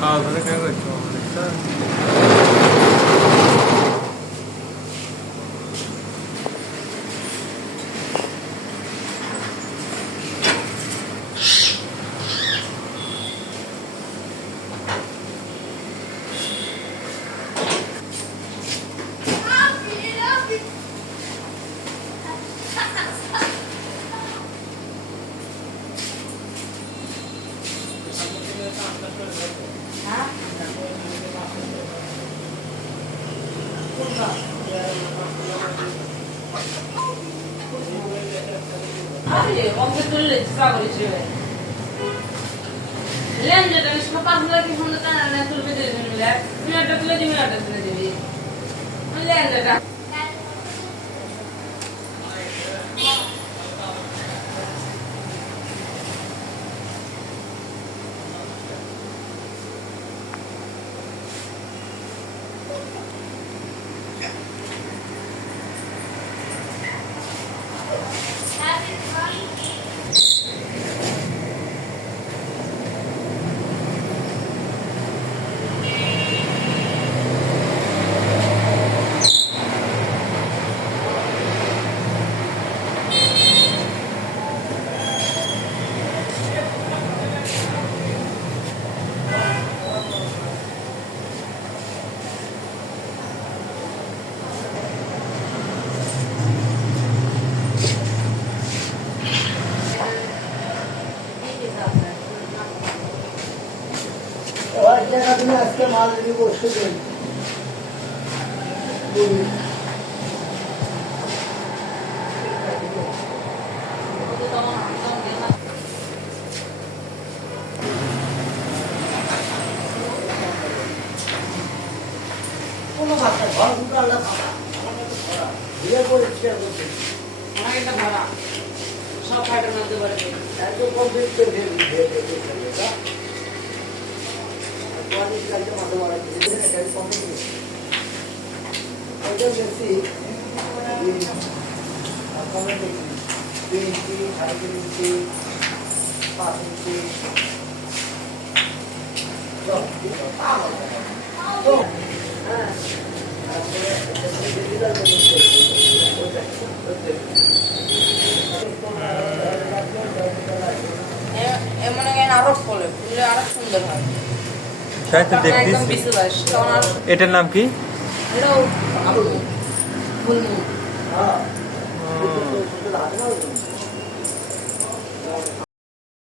ধরে কেন করছো অনেকটা Abi, oggi tu le stavo ricevendo. Lei non sono parlato che non sta sul video di me. Mi ha dato di me la devi. Non lei andata. আজকে মাল যদি বসে দেন কোনো ভাষা ঘর দুটো আলাদা ফাঁকা বিয়ে পরিষ্কার করতে আমার একটা ভরা সব ফাটার মধ্যে ভরে একদম কমপ্লিট করে দিয়ে Quando kita masuk orang itu dari komisi, ada versi di komisi, inci, hari inci, pas inci, so itu tahu, so, এমন একটা আরো ফলে ফুলে আরো সুন্দর হয় তাই তো একদম দেখতেছি বিশুদাস তখন এটার নাম কি এটাও ফুলমু हाँ